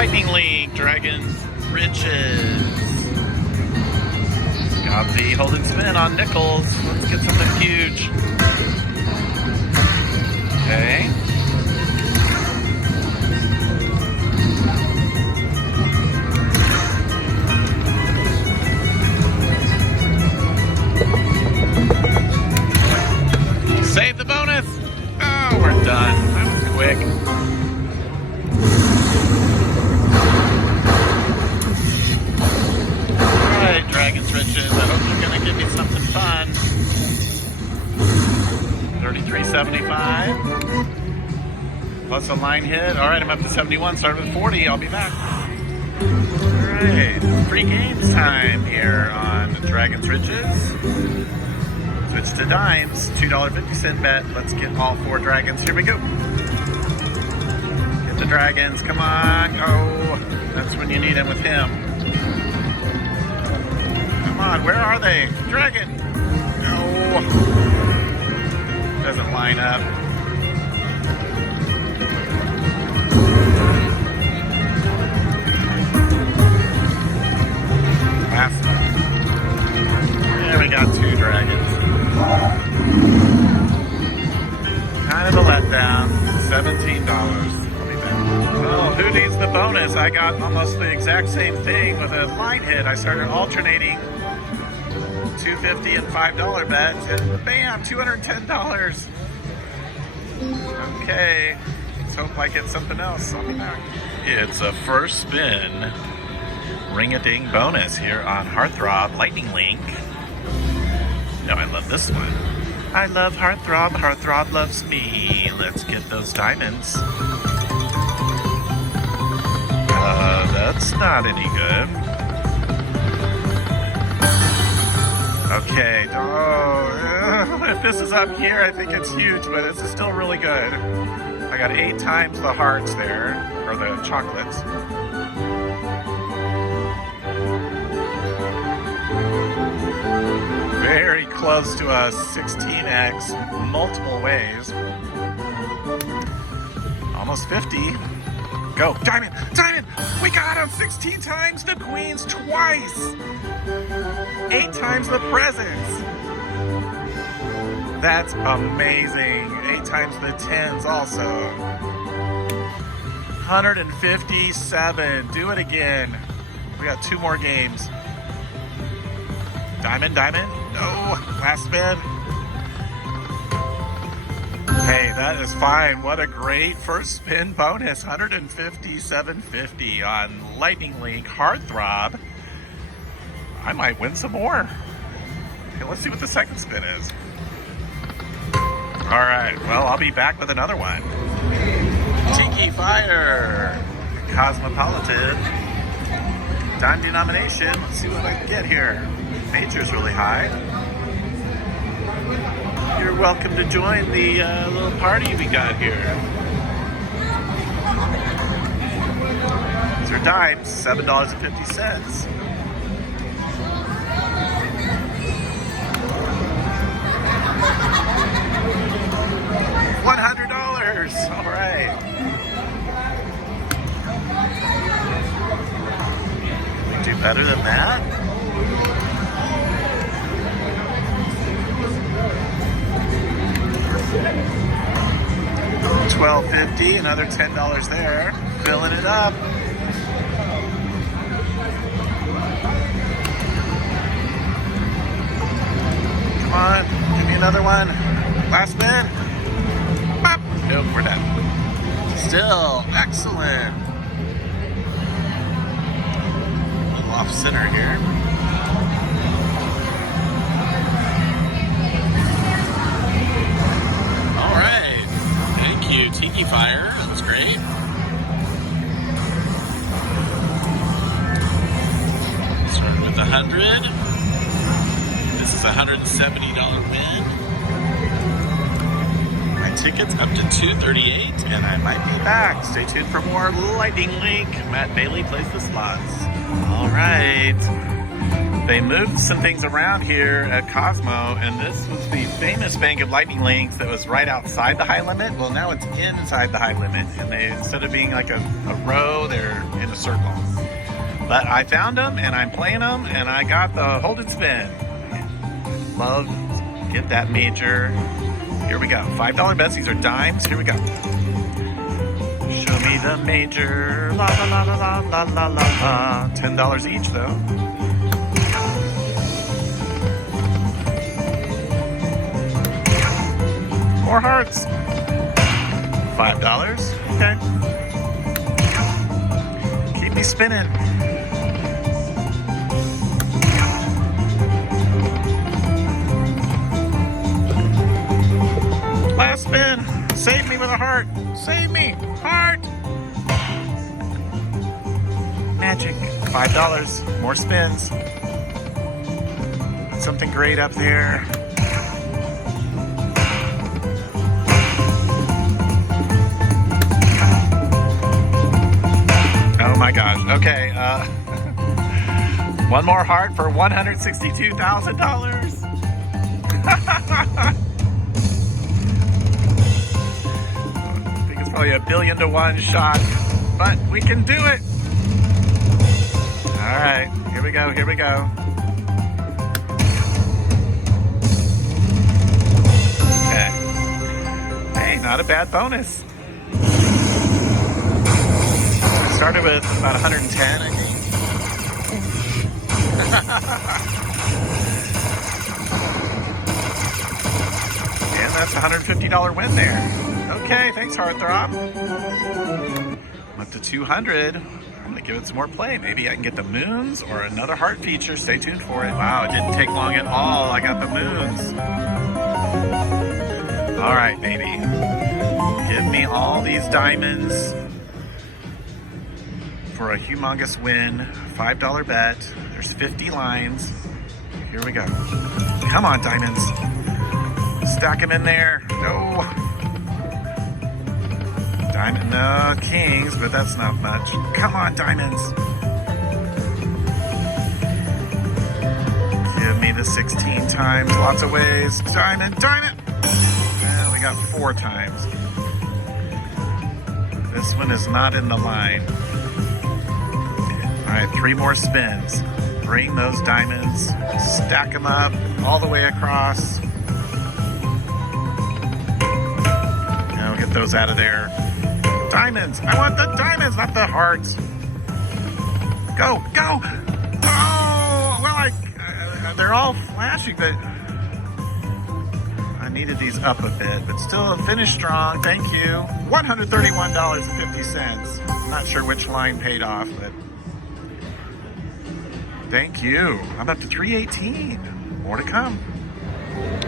Lightning Link, Dragon Riches. Got the hold and spin on nickels. Let's get something huge. Okay. Save the bonus! Oh, we're done. That was quick. Alright, Dragon's Riches. I hope you're gonna give me something fun. $33.75. Plus a line hit. Alright, I'm up to 71. Started with 40. I'll be back. Alright, free games time here on Dragon's Riches. Switch to dimes, $2.50 bet. Let's get all 4 dragons. Here we go. Get the dragons, come on. Oh, that's when you need them with him. Come on, where are they? Dragon. No. Doesn't line up. Last. There we got 2 dragons. Kind of a letdown. $17. I'll be back. Oh, who needs the bonus? I got almost the exact same thing with a line hit. I started alternating $2.50 and $5 bets, and bam, $210. Okay, let's hope I get something else. I'll be back. It's a first spin ring-a-ding bonus here on Throb Lightning Link. No, I love this one. I love Throb. Throb loves me. Let's get those diamonds. That's not any good. Okay. Oh, if this is up here, I think it's huge, but this is still really good. I got 8 times the hearts there, or the chocolates. Very close to a 16x multiple ways. Almost 50. Go. Diamond! Diamond! We got him 16 times the queens twice! 8 times the presents! That's amazing. 8 times the 10s also. 157. Do it again. We got 2 more games. Diamond, diamond. No, last spin. Hey, that is fine. What a great first spin bonus. $157.50 on Lightning Link Throb. I might win some more. Okay, let's see what the second spin is. All right, well, I'll be back with another one. Tiki Fire. Cosmopolitan. Dime denomination. Let's see what I can get here. Nature's really high. You're welcome to join the little party we got here. These are dimes, $7.50. $100. All right. Can we do better than that? $12.50, another $10 there. Filling it up. Come on, give me another one. Last spin. Bop. Nope, we're done. Still excellent. A little off center here. Tiki Fire, that's great. Starting with 100. This is a $170 win. My ticket's up to $238, and I might be back. Stay tuned for more Lightning Link. Matt Bailey plays the slots. All right. They moved some things around here at Cosmo, and this was the famous bank of lightning links that was right outside the high limit. Well, now it's inside the high limit, and they, instead of being like a row, they're in a circle. But I found them, and I'm playing them, and I got the hold and spin. Love, get that major. Here we go. $5 bets. These are dimes. Here we go. Show me the major. La la la la la la la la. $10 each, though. More hearts. $5. Okay. Keep me spinning. Last spin. Save me with a heart. Save me. Heart. Magic. $5. More spins. Something great up there. Oh my gosh. Okay. One more heart for $162,000. Probably $1 billion to 1 shot, but we can do it. All right, here we go, here we go. Okay. Hey, not a bad bonus. Started with about 110, I think. And that's a $150 win there. Okay, thanks, Heartthrob. I'm up to 200. I'm gonna give it some more play. Maybe I can get the moons or another heart feature. Stay tuned for it. Wow, it didn't take long at all. I got the moons. All right, baby. Give me all these diamonds for a humongous win. $5 bet. There's 50 lines. Here we go. Come on, diamonds. Stack them in there. No. Diamond, no, kings, but that's not much. Come on, diamonds. Give me the 16 times, lots of ways. Diamond, diamond. Well, we got 4 times. This one is not in the line. All right, 3 more spins. Bring those diamonds, stack them up all the way across. Now we'll get those out of there. Diamonds! I want the diamonds, not the hearts. Go, go! Oh, well, they're all flashing, but I needed these up a bit, but still finish strong. Thank you. $131.50. Not sure which line paid off, but thank you. I'm up to 318. More to come.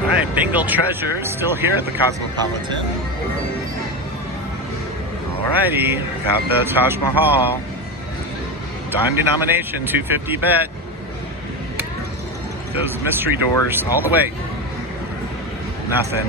All right, Bingle Treasure still here at the Cosmopolitan. Alrighty, got the Taj Mahal. Dime denomination, 250 bet. Those mystery doors all the way. Nothing.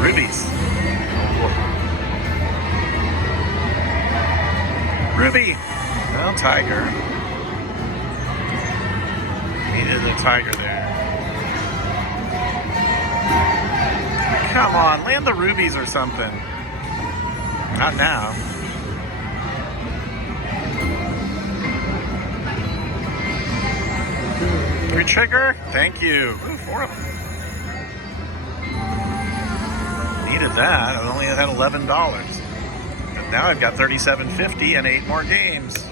Rubies. Ruby. Well, tiger. Needed a tiger there. Come on, land the rubies or something. Not now. Retrigger? Thank you. Ooh, 4 of them. Needed that. I only had $11. But now I've got $37.50 and 8 more games.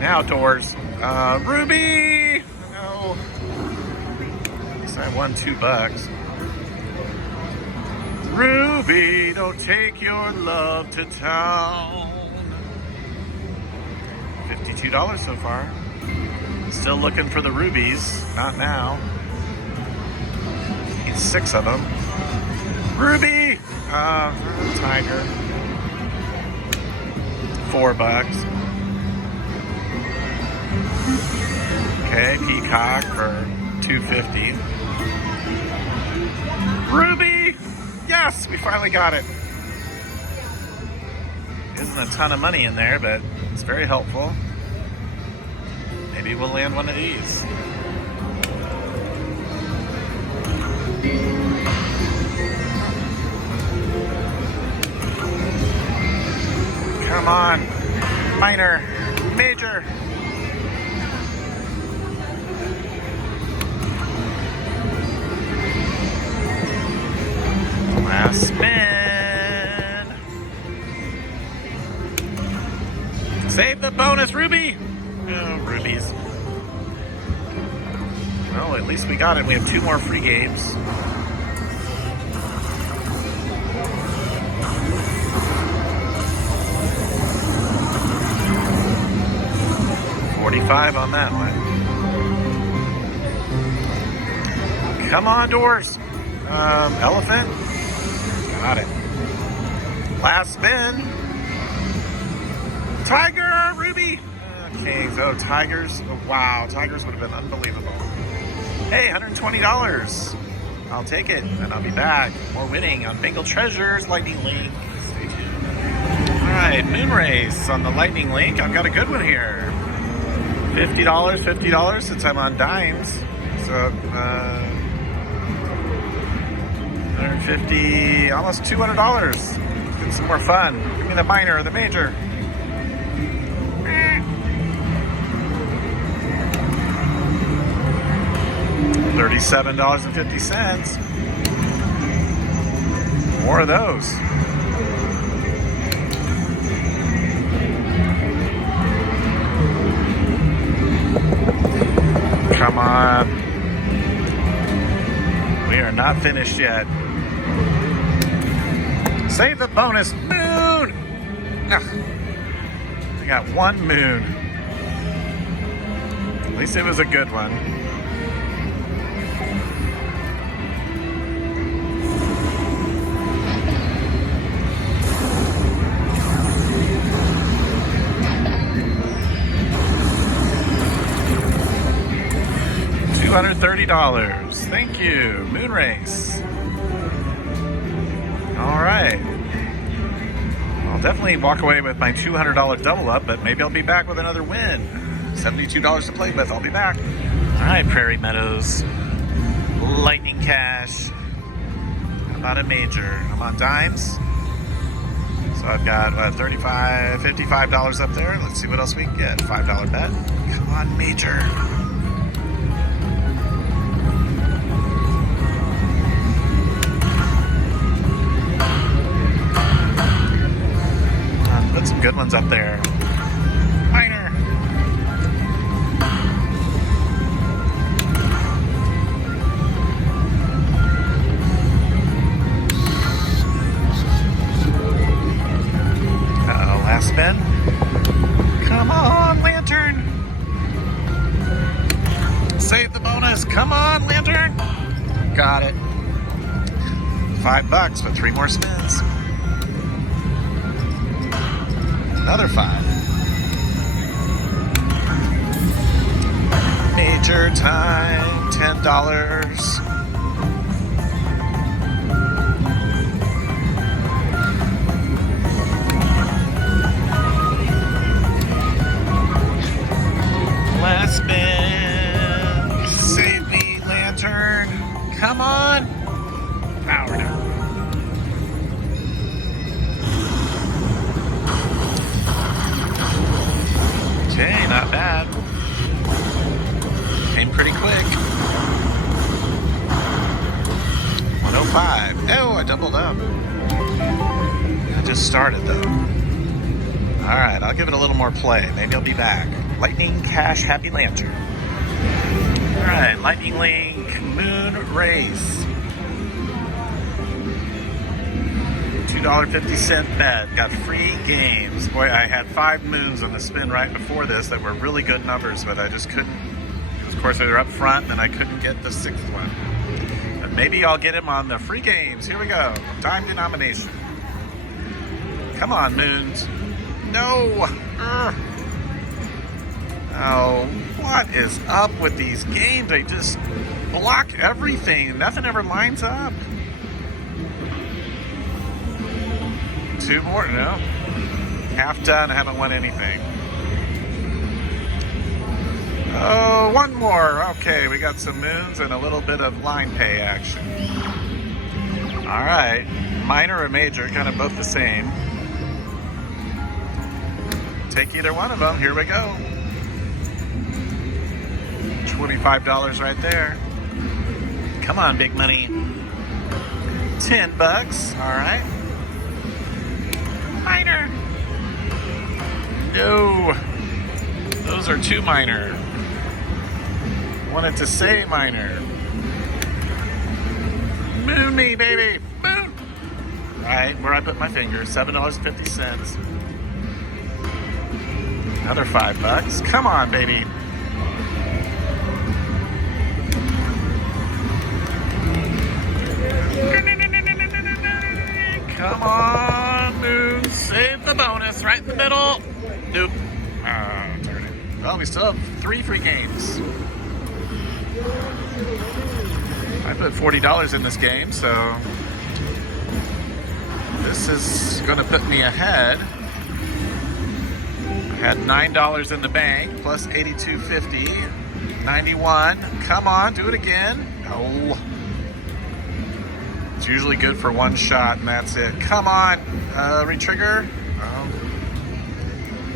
Now doors. Ruby! No. At least I won $2. Ruby, don't take your love to town. $52 so far. Still looking for the rubies. Not now. Need 6 of them. Ruby! Tiger. $4. Okay, peacock for $2.50. Ruby! Yes, we finally got it. Isn't a ton of money in there, but it's very helpful. Maybe we'll land one of these. Come on. Minor. Major. Last spin. Save the bonus ruby. Oh, rubies. Well, at least we got it. We have 2 more free games. $45 on that one. Come on, doors. Elephant. Got it. Last spin. Tiger, ruby. Kings. Oh, tigers. Oh, wow, tigers would have been unbelievable. Hey, $120. I'll take it, and I'll be back. More winning on Bingle Treasures Lightning Link. Stay tuned. All right, moon race on the Lightning Link. I've got a good one here. $50, $50 since I'm on dimes. So, 150, almost $200. Get some more fun. Give me the minor or the major. $37.50. More of those. Come on. We are not finished yet. Save the bonus. Moon! Ugh. I got 1 moon. At least it was a good one. $230. Thank you. Moon race. All right. I'll definitely walk away with my $200 double up, but maybe I'll be back with another win. $72 to play with. I'll be back. All right, Prairie Meadows. Lightning cash. How about a major? I'm on dimes. So I've got $35, $55 up there. Let's see what else we can get. $5 bet. Come on, major. Put some good ones up there. Minor. Uh-oh, last spin. Come on, lantern. Save the bonus. Come on, lantern. Got it. $5 with 3 more spins. Another 5. Major time, $10. Last spin. Save me, lantern. Come on. Power down. Okay, not bad. Came pretty quick. 105. Oh, I doubled up. I just started though. All right, I'll give it a little more play. Maybe I'll be back. Lightning Cash Happy Lantern. All right, Lightning Link Moon Race. $2.50 bet. Got free games. Boy, I had 5 moons on the spin right before this that were really good numbers, but I just couldn't. Of course, they were up front, and I couldn't get the 6th one. But maybe I'll get him on the free games. Here we go. Dime denomination. Come on, moons. No. Oh, what is up with these games? They just block everything. Nothing ever lines up. 2 more, no. Half done, I haven't won anything. Oh, one more. Okay, we got some moons and a little bit of line pay action. All right, minor or major, kind of both the same. Take either one of them. Here we go. $25 right there. Come on, big money. $10. All right. Minor. No. Those are too minor. Wanted to say minor. Moon me, baby. Moon. All right, where I put my finger. $7.50. Another $5. Come on, baby. Come on, moon. Save the bonus right in the middle. Nope. Oh, darn it. Well, we still have 3 free games. I put $40 in this game, so this is going to put me ahead. I had $9 in the bank, plus $82.50. 91. Come on, do it again. No. It's usually good for one shot, and that's it. Come on, retrigger.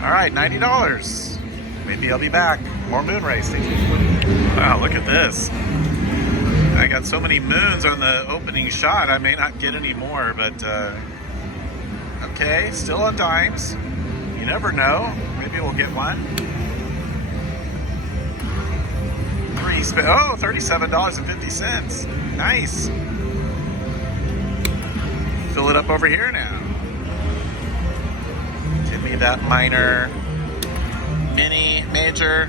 All right, $90. Maybe I'll be back. More moon race. Wow, look at this. I got so many moons on the opening shot, I may not get any more, but okay, still on dimes. You never know. Maybe we'll get one. Oh, $37.50. Nice. Fill it up over here now. Give me that minor, mini, major.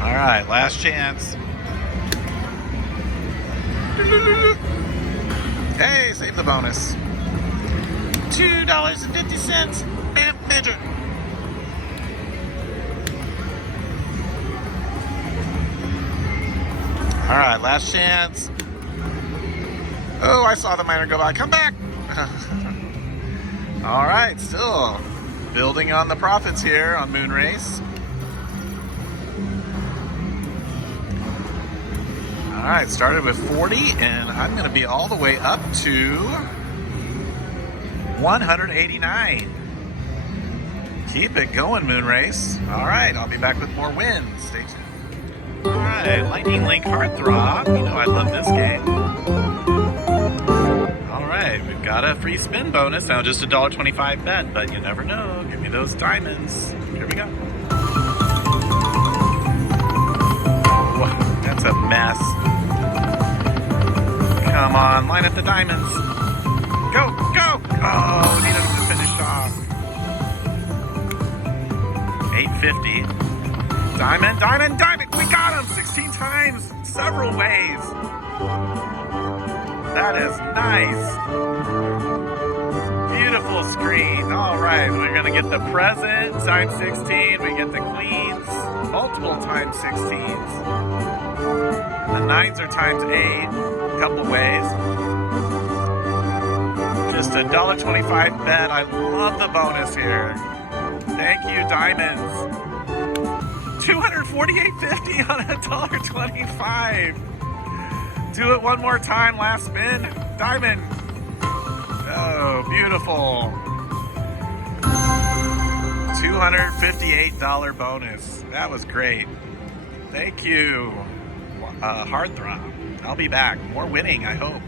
All right, last chance. Hey, save the bonus. $2.50. Bam, major. All right, last chance. Oh, I saw the minor go by. Come back. All right, still building on the profits here on Moon Race. All right, started with 40, and I'm going to be all the way up to 189. Keep it going, Moon Race. All right, I'll be back with more wins. Stay tuned. All right, Lightning Link Heartthrob. You know I love this game. All right, we've got a free spin bonus. Now just a $1.25 bet, but you never know. Give me those diamonds. Here we go. Whoa, that's a mess. Come on, line up the diamonds. Go, go! Oh, we needed them to finish off. $8.50. Diamond, diamond, diamond! We got him 16 times, several ways. That is nice. Beautiful screen. All right, we're gonna get the present times 16. We get the queens, multiple times 16s. The 9s are times 8, a couple ways. Just a $1.25 bet. I love the bonus here. Thank you, diamonds. $248.50 on a $1.25. Do it one more time, last spin. Diamond. Oh, beautiful. $258 bonus. That was great. Thank you, Heartthrob. I'll be back. More winning, I hope.